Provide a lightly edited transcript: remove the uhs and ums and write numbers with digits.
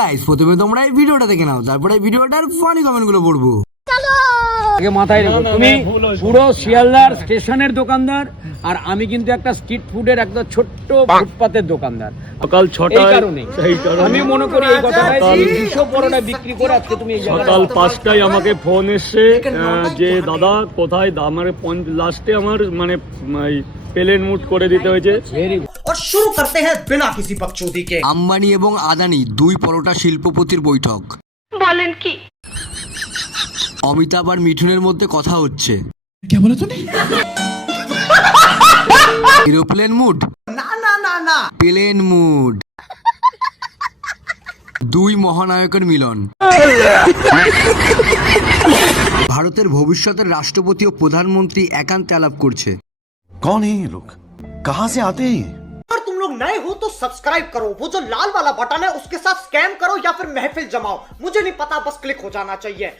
Guys, প্রথমে তোমরা এই ভিডিওটা দেখে নাও, তারপরে এই ভিডিওটার ফানি কমেন্ট গুলো পড়বো। আগে মাথায় রেখো, তুমি পুরো শিয়ালদার স্টেশনের দোকানদার, আর আমি কিন্তু একটা স্ট্রিট ফুডের একটা ছোট্ট ফুটপাতের দোকানদার। সকাল 6টায় আমি মনে করি এই কথাটাই 200 পরোটা বিক্রি করে আজকে তুমি এই জায়গায় সকাল 5টায় আমাকে ফোন এসছে যে দাদা কোথায়, আমার লাস্টে আমার মানে প্লেন মুড করে দিতে হয়েছে। और शुरू करते हैं बिना किसी बकचोदी के। আম্বানি এবং আদানি দুই পরোটা শিল্পপতির বৈঠক। বলেন কি? অমিতাভ আর মিঠুনের মধ্যে কথা হচ্ছে। এরোপ্লেন মুড ना ना ना ना প্লেন মুড, দুই মহানায়কের মিলন। ভারতের ভবিষ্যতের রাষ্ট্রপতি ও প্রধানমন্ত্রী একান্তে আলাপ করছে। कौन है ये लोग, कहाँ से आते हैं? अगर तुम लोग नए हो तो सब्सक्राइब करो, वो जो लाल वाला बटन है उसके साथ स्कैम करो या फिर महफिल जमाओ, मुझे नहीं पता, बस क्लिक हो जाना चाहिए।